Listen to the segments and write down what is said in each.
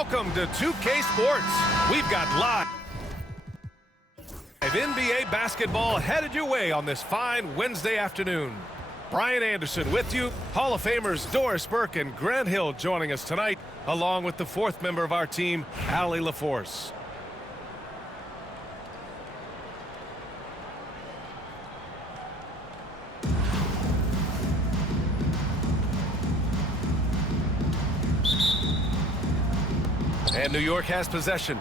welcome to 2K Sports. We've got live NBA basketball headed your way on this fine Wednesday afternoon. Brian Anderson with you, Hall of Famers Doris Burke and Grant Hill joining us tonight, along with the fourth member of our team, Allie LaForce. And New York has possession.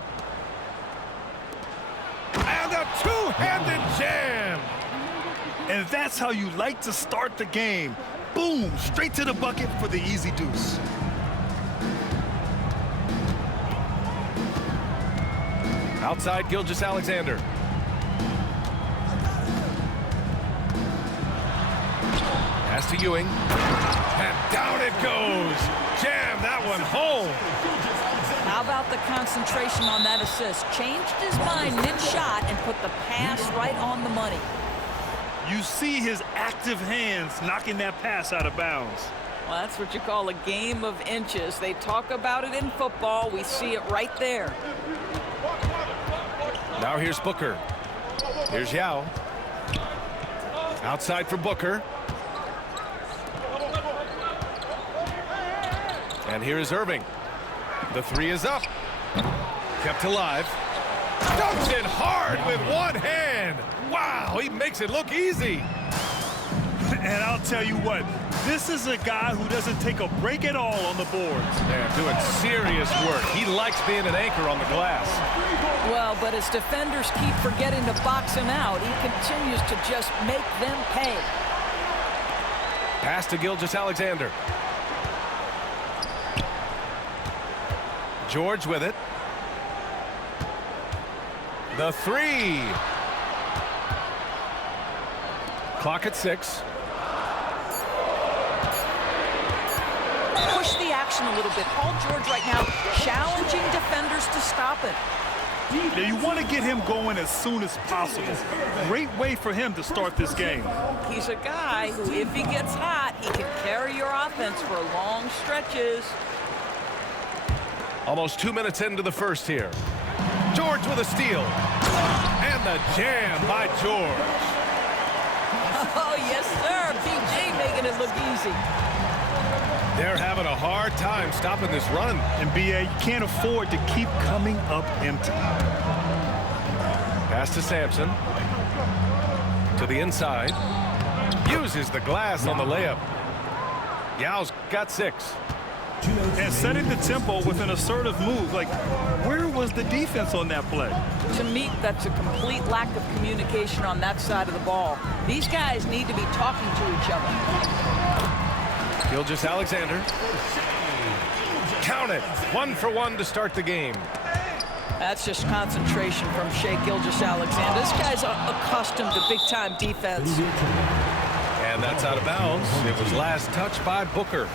And a two-handed jam! And that's how you like to start the game. Boom, straight to the bucket for the easy deuce. Outside, Gilgeous-Alexander. Pass to Ewing. And down it goes. Jam that one home. How about the concentration on that assist? Changed his mind mid-shot and put the pass right on the money. You see his active hands knocking that pass out of bounds. Well, that's what you call a game of inches. They talk about it in football. We see it right there. Now here's Booker. Here's Yao. Outside for Booker. And here is Irving. The three is up. Kept alive. Dunks it hard with one hand. Wow, he makes it look easy. And I'll tell you what, this is a guy who doesn't take a break at all on the boards. They're doing serious work. He likes being an anchor on the glass. Well, but as defenders keep forgetting to box him out, he continues to just make them pay. Pass to Gilgeous-Alexander. George with it. The three. Clock at 6. Push the action a little bit. Paul George right now challenging defenders to stop it. Now you want to get him going as soon as possible. Great way for him to start this game. He's a guy who, if he gets hot, he can carry your offense for long stretches. Almost 2 minutes into the first here. George with a steal. And the jam by George. Oh, yes, sir. PJ making it look easy. They're having a hard time stopping this run. And BA, you can't afford to keep coming up empty. Pass to Sampson. To the inside. Uses the glass on the layup. Yao's got 6. And setting the tempo with an assertive move. Like, where was the defense on that play? To me, that's a complete lack of communication on that side of the ball. These guys need to be talking to each other. Gilgeous-Alexander. Count it. 1 for 1 to start the game. That's just concentration from Shai Gilgeous-Alexander. This guy's accustomed to big-time defense. And that's out of bounds. It was last touched by Booker.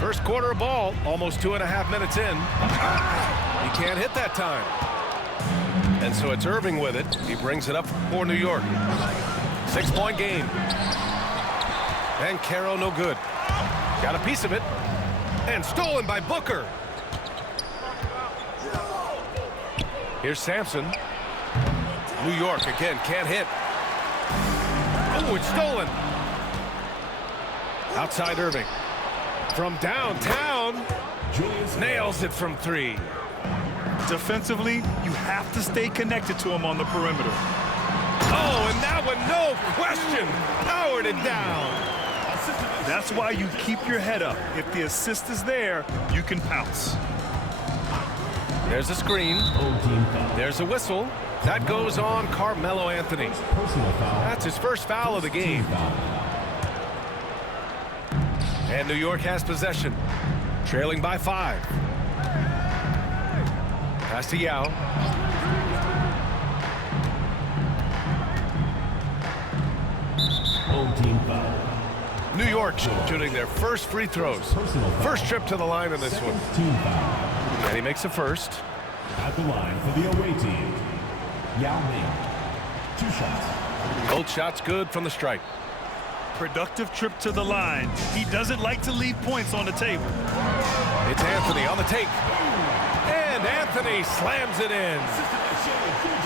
First quarter of ball, almost 2.5 minutes in. He can't hit that time. And so it's Irving with it. He brings it up for New York. 6-point game. And Caro no good. Got a piece of it. And stolen by Booker. Here's Sampson. New York again, can't hit. Oh, it's stolen. Outside Irving. From downtown, nails it from 3. Defensively, you have to stay connected to him on the perimeter. Oh, and that one, no question, powered it down. That's why you keep your head up. If the assist is there, you can pounce. There's a screen. There's a whistle. That goes on Carmelo Anthony. That's his first foul of the game. And New York has possession, trailing by 5. Pass to Yao. New York shooting their first free throws. First trip to the line in this one. And he makes a first. At the line for the away team, Yao Ming. 2 shots. Both shots good from the stripe. Productive trip to the line. He doesn't like to leave points on the table. It's Anthony on the take. And Anthony slams it in.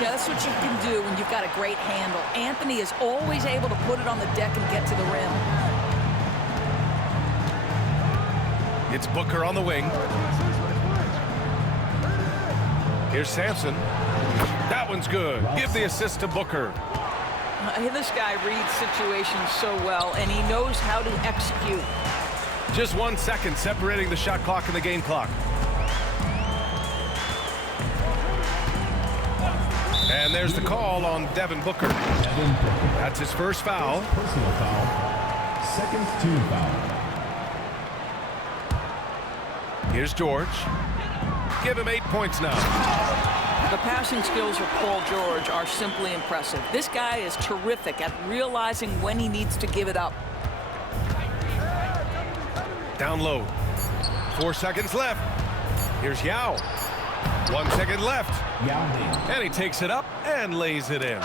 Yeah, that's what you can do when you've got a great handle. Anthony is always able to put it on the deck and get to the rim. It's Booker on the wing. Here's Sampson. That one's good. Give the assist to Booker. This guy reads situations so well, and he knows how to execute. Just 1 second separating the shot clock and the game clock. And there's the call on Devin Booker. That's his first foul. Personal foul. Second team foul. Here's George. Give him 8 points now. The passing skills of Paul George are simply impressive. This guy is terrific at realizing when he needs to give it up. Down low. 4 seconds left. Here's Yao. 1 second left. And he takes it up and lays it in.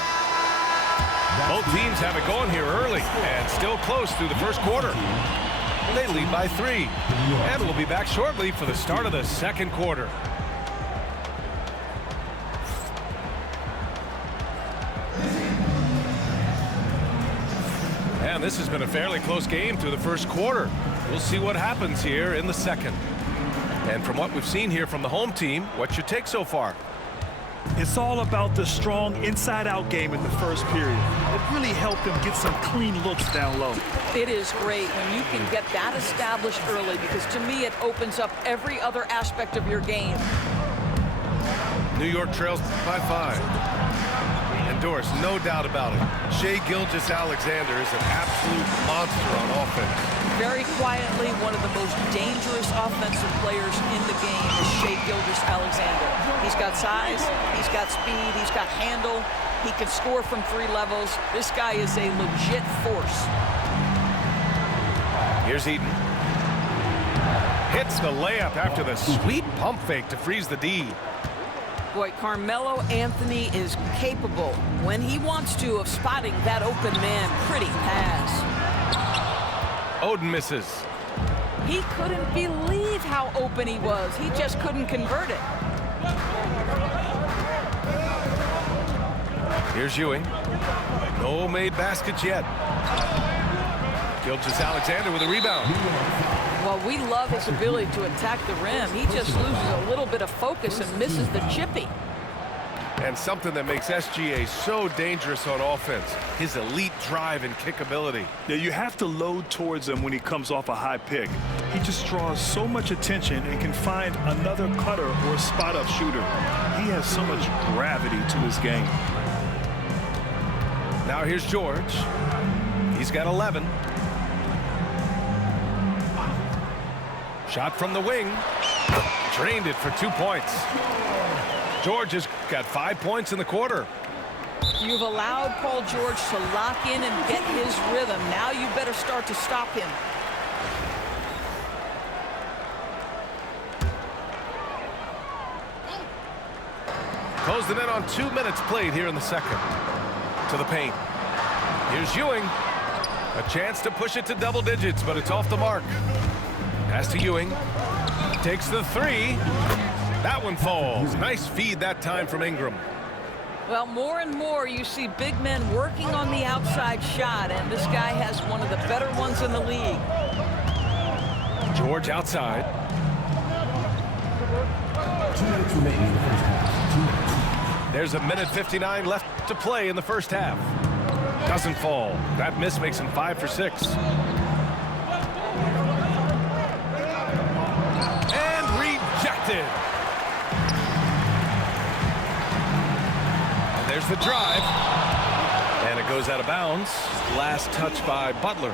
Both teams have it going here early and still close through the first quarter. They lead by 3. And we'll be back shortly for the start of the second quarter. And this has been a fairly close game through the first quarter. We'll see what happens here in the second. And from what we've seen here from the home team, what's your take so far? It's all about the strong inside-out game in the first period. It really helped them get some clean looks down low. It is great when you can get that established early, because to me it opens up every other aspect of your game. New York trails by 5. And Doris, no doubt about it, Shai Gilgeous-Alexander is an absolute monster on offense. Very quietly, one of the most dangerous offensive players in the game is Shai Gilgeous-Alexander. He's got size, he's got speed, he's got handle, he can score from 3 levels. This guy is a legit force. Here's Eden. Hits the layup after the sweet pump fake to freeze the D. Boy, Carmelo Anthony is capable, when he wants to, of spotting that open man. Pretty pass. Oden misses. He couldn't believe how open he was. He just couldn't convert it. Here's Ewing. No made baskets yet. Gilgeous-Alexander with a rebound. Well, we love his ability to attack the rim. He just loses a little bit of focus and misses the chippy. And something that makes SGA so dangerous on offense, his elite drive and kick ability. Yeah, you have to load towards him when he comes off a high pick. He just draws so much attention and can find another cutter or spot-up shooter. He has so much gravity to his game. Now here's George. He's got 11. Shot from the wing. Drained it for 2 points. George has got 5 points in the quarter. You've allowed Paul George to lock in and get his rhythm. Now you better start to stop him. Closed it in on 2 minutes played here in the second. To the paint. Here's Ewing. A chance to push it to double digits, but it's off the mark. Pass to Ewing. Takes the 3. That one falls. Nice feed that time from Ingram. Well, more and more you see big men working on the outside shot, and this guy has one of the better ones in the league. George outside. 2 minutes remaining in the first half. 2 minutes. There's 1:59 left to play in the first half. Doesn't fall. That miss makes him 5 for 6. And rejected. And there's the drive. And it goes out of bounds. Last touch by Butler.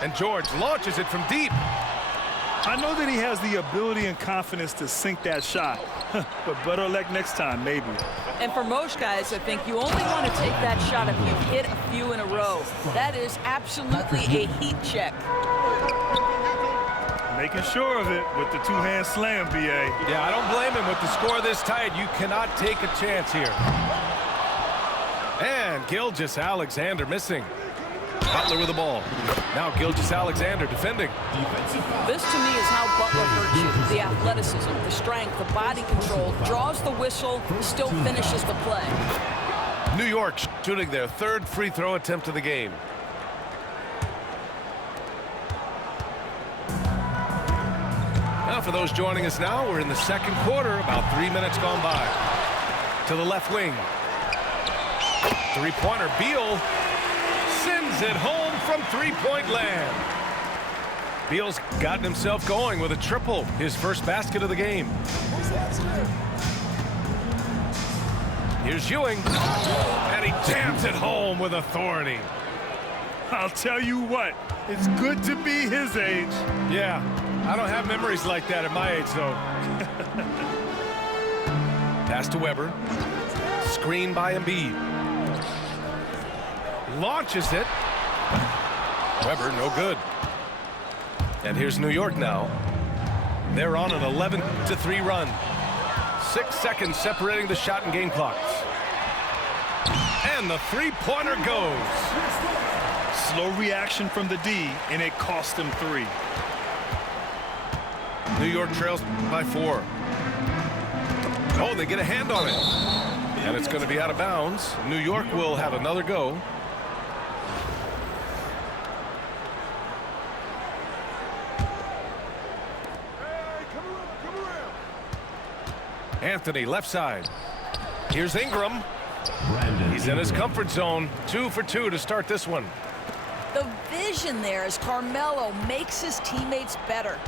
And George launches it from deep. I know that he has the ability and confidence to sink that shot, but better luck next time, maybe. And for most guys, I think you only want to take that shot if you've hit a few in a row. That is absolutely a heat check. Making sure of it with the two-hand slam, B.A. Yeah, I don't blame him with the score this tight. You cannot take a chance here. And Gilgeous-Alexander missing. Butler with the ball. Now Gilgeous-Alexander defending. This to me is how Butler hurts you. The athleticism, the strength, the body control, draws the whistle, still finishes the play. New York shooting their third free throw attempt of the game. Now for those joining us now, we're in the second quarter, about 3 minutes gone by. To the left wing. Three-pointer, Beal sends it home from three-point land. Beal's gotten himself going with a triple, his first basket of the game. Here's Ewing, and he jams it home with authority. I'll tell you what, it's good to be his age. Yeah, I don't have memories like that at my age, though. Pass to Weber. Screen by Embiid. Launches it. Weber, no good. And here's New York now. They're on an 11-3 run. 6 seconds separating the shot and game clocks. And the three-pointer goes. Slow reaction from the D, and it cost him 3. New York trails by 4. Oh, they get a hand on it. And it's going to be out of bounds. New York will have another go. Anthony, left side. Here's Ingram. He's in his comfort zone. 2 for 2 to start this one. The vision there as Carmelo makes his teammates better.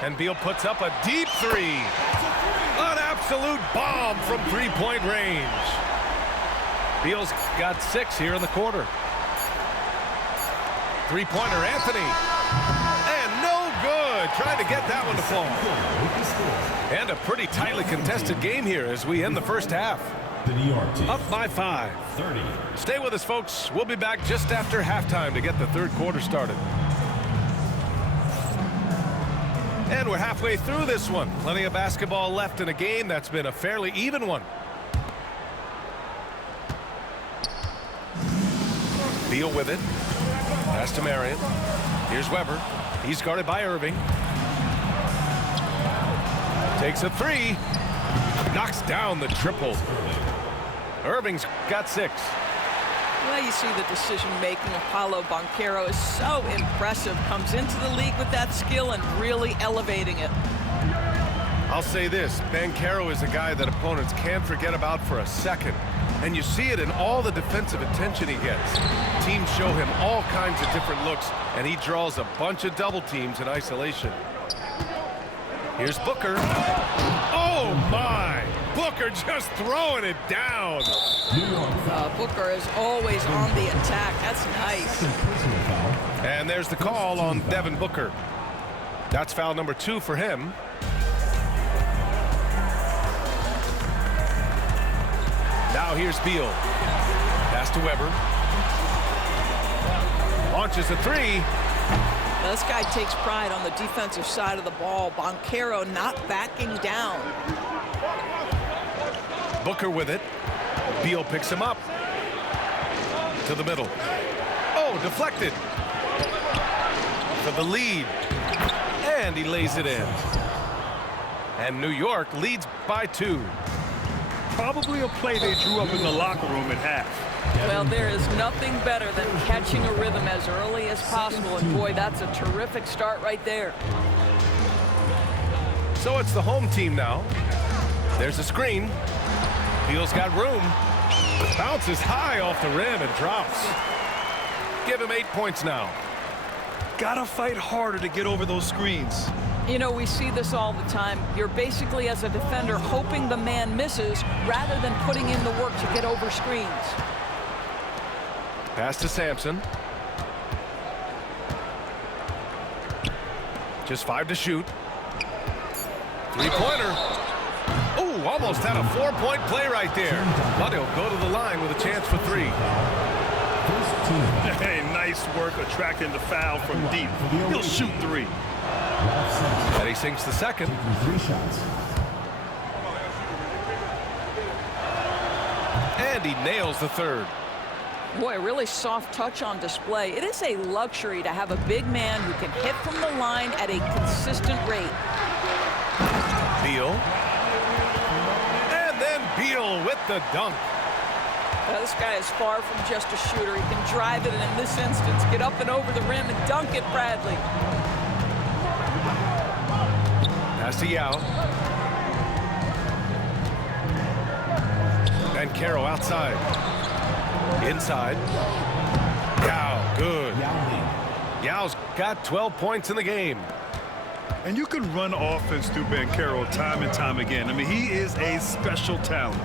And Beal puts up a deep 3. An absolute bomb from three-point range. Beal's got 6 here in the quarter. Three-pointer, Anthony. And no good. Trying to get that one to fall. And a pretty tightly contested game here as we end the first half. The New York team. Up by 5. 30. Stay with us, folks. We'll be back just after halftime to get the third quarter started. And we're halfway through this one. Plenty of basketball left in a game that's been a fairly even one. Beal with it. Pass to Marion. Here's Weber. He's guarded by Irving. Takes a 3. Knocks down the triple. Irving's got 6. Well, you see the decision-making of Paolo Banchero is so impressive. Comes into the league with that skill and really elevating it. I'll say this, Banchero is a guy that opponents can't forget about for a second. And you see it in all the defensive attention he gets. Teams show him all kinds of different looks, and he draws a bunch of double teams in isolation. Here's Booker. Oh, my! Booker just throwing it down. Booker is always on the attack. That's nice. And there's the call on Devin Booker. That's foul number 2 for him. Now here's Beal. Pass to Weber. Launches a 3. This guy takes pride on the defensive side of the ball. Banchero not backing down. Booker with it. Beal picks him up. To the middle. Oh, deflected. For the lead. And he lays it in. And New York leads by 2. Probably a play they drew up in the locker room at half. Well, there is nothing better than catching a rhythm as early as possible. And boy, that's a terrific start right there. So it's the home team now. There's a screen. Beal's got room. Bounces high off the rim and drops. Give him 8 points now. Gotta fight harder to get over those screens. You know, we see this all the time. You're basically, as a defender, hoping the man misses rather than putting in the work to get over screens. Pass to Sampson. Just 5 to shoot. Three-pointer. Oh, almost had a 4-point play right there. But he'll go to the line with a chance for 3. Hey, nice work attracting the foul from deep. He'll shoot 3. And he sinks the second. 3 shots. And And he nails the third. Boy, really soft touch on display. It is a luxury to have a big man who can hit from the line at a consistent rate. Beal. And then Beal with the dunk. Now, this guy is far from just a shooter. He can drive it, and in this instance, get up and over the rim and dunk it, Bradley. Pass to Yao. Banchero outside. Inside. Yao, good. Yao's got 12 points in the game. And you can run offense through Banchero time and time again. I mean, he is a special talent.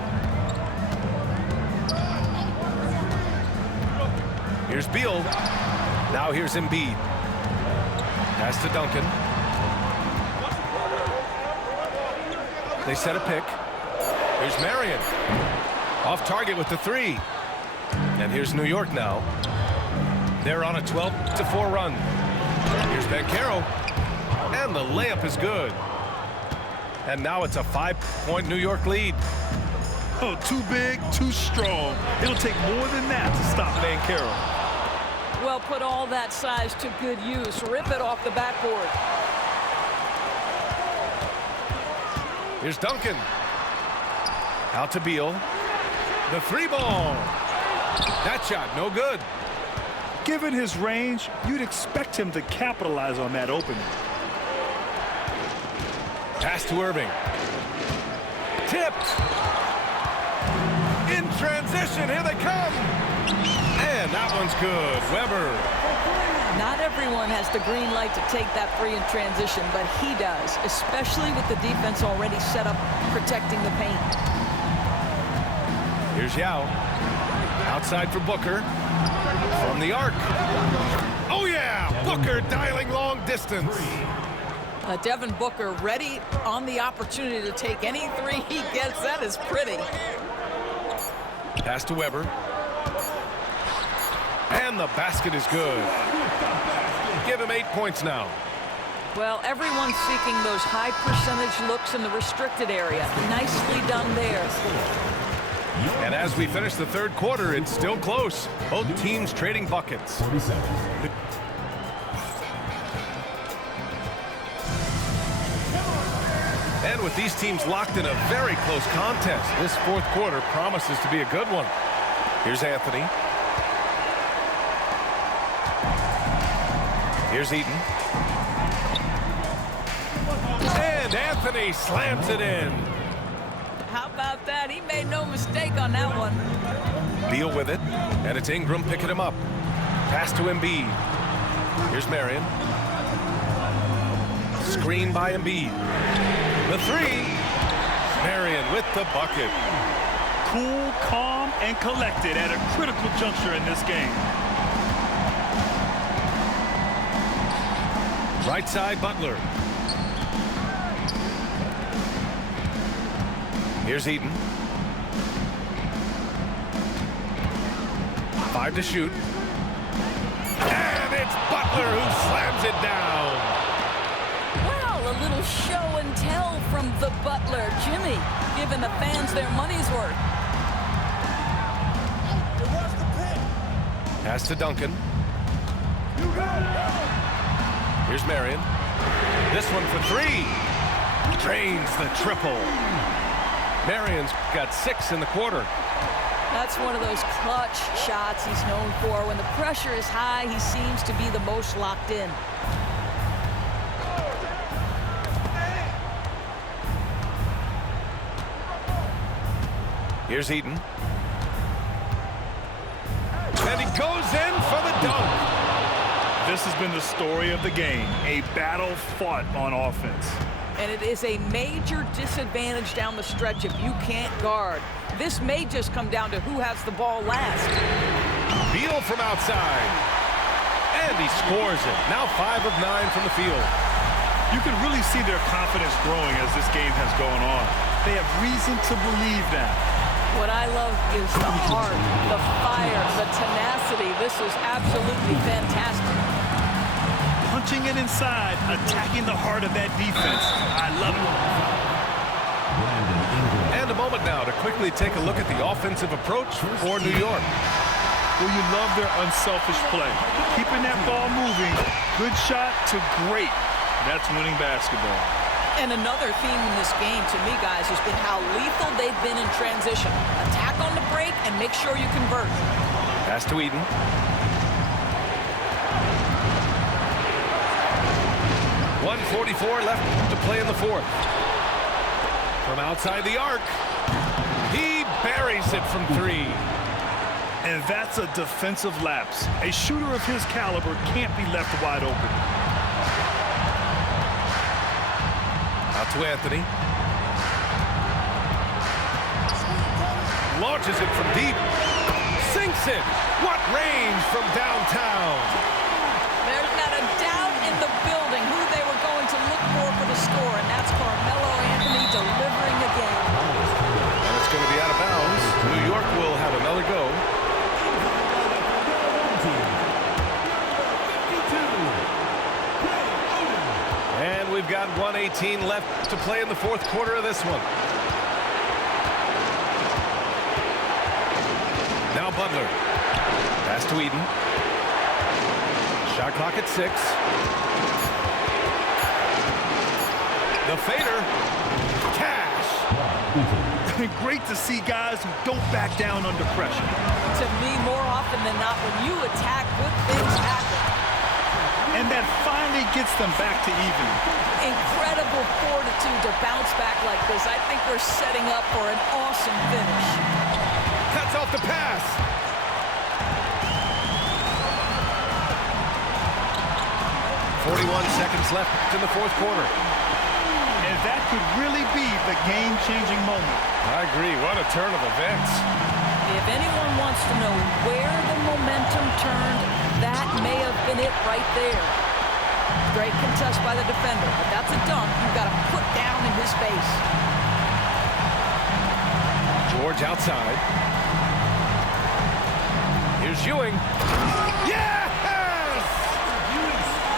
Here's Beal. Now here's Embiid. Pass to Duncan. They set a pick. Here's Marion. Off target with the three. And here's New York now. They're on a 12-4 run. Here's Banchero. And the layup is good. And now it's a 5-point New York lead. Oh, too big, too strong. It'll take more than that to stop Banchero. Well, put all that size to good use. Rip it off the backboard. Here's Duncan. Out to Beal. The three ball. That shot, no good. Given his range, you'd expect him to capitalize on that opening. Pass to Irving. Tipped. In transition, here they come. And that one's good. Weber. Not everyone has the green light to take that three in transition, but he does, especially with the defense already set up protecting the paint. Here's Yao. Outside for Booker. From the arc. Oh, yeah! Booker dialing long distance. Devin Booker ready on the opportunity to take any three he gets. That is pretty. Pass to Weber. And the basket is good. Give him 8 points now. Well, everyone's seeking those high percentage looks in the restricted area. Nicely done there. And as we finish the third quarter, it's still close. Both teams trading buckets. 47. And with these teams locked in a very close contest, this fourth quarter promises to be a good one. Here's Anthony. Here's Eaton. And Anthony slams it in. How about that? He made no mistake on that one. Beal with it, and it's Ingram picking him up. Pass to Embiid. Here's Marion. Screen by Embiid. The three. Marion with the bucket. Cool, calm, and collected at a critical juncture in this game. Right side, Butler. Here's Eaton. 5 to shoot. And it's Butler who slams it down. Well, a little show and tell from the Butler. Jimmy giving the fans their money's worth. Pass to Duncan. Here's Marion. This one for three. Drains the triple. Marion's got 6 in the quarter. That's one of those clutch shots he's known for. When the pressure is high, he seems to be the most locked in. Here's Eaton. And he goes in for the dunk. This has been the story of the game, a battle fought on offense. And it is a major disadvantage down the stretch if you can't guard. This may just come down to who has the ball last. Beal from outside. And he scores it. Now 5 of 9 from the field. You can really see their confidence growing as this game has gone on. They have reason to believe that. What I love is the heart, the fire, the tenacity. This is absolutely fantastic. Punching it inside, attacking the heart of that defense. I love it. And a moment moment now to quickly take a look at the offensive approach for New York. Well, you love their unselfish play. Keeping that ball moving, good shot to great. That's winning basketball. And another theme in this game, to me, guys, has been how lethal they've been in transition. Attack on the break and make sure you convert. Pass to Eden. .144 left to play in the fourth. From outside the arc, he buries it from three. And that's a defensive lapse. A shooter of his caliber can't be left wide open. Out to Anthony. Launches it from deep. Sinks it. What range from downtown. There's not a doubt in the building who they were going to look for the score, and that's Carmelo Anthony delivering again. And it's going to be out of bounds. New York will have another go. And we've got 1:18 left to play in the fourth quarter of this one. Now Butler. Pass to Eden. Shot clock at 6. The fader. Cash. Great to see guys who don't back down under pressure. To me, more often than not, when you attack, good things happen. And that finally gets them back to even. Incredible fortitude to bounce back like this. I think we're setting up for an awesome finish. Cuts off the pass. .41 seconds left in the fourth quarter. And that could really be the game-changing moment. I agree. What a turn of events. If anyone wants to know where the momentum turned, that may have been it right there. Great contest by the defender, but that's a dunk you've got to put down in his face. George outside. Here's Ewing. Yes!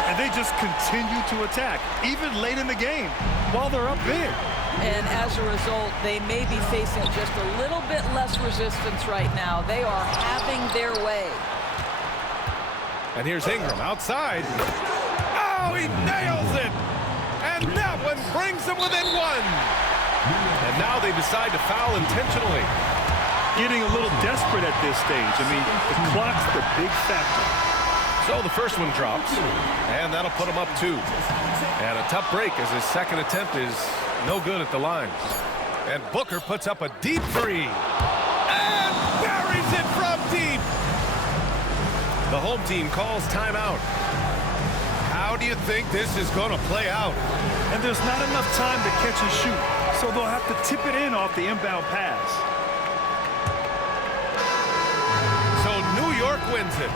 And they just continue to attack, even late in the game, while they're up big. And as a result, they may be facing just a little bit less resistance right now. They are having their way. And here's Ingram outside. Oh, he nails it! And that one brings them within one. And now they decide to foul intentionally. Getting a little desperate at this stage. I mean, the clock's the big factor. So the first one drops, and that'll put him up 2. And a tough break as his second attempt is no good at the line. And Booker puts up a deep 3. And buries it from deep. The home team calls timeout. How do you think this is going to play out? And there's not enough time to catch and shoot, so they'll have to tip it in off the inbound pass. So New York wins it.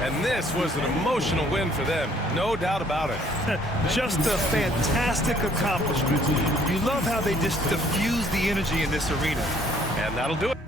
And this was an emotional win for them. No doubt about it. Just a fantastic accomplishment. You love how they just diffuse the energy in this arena. And that'll do it.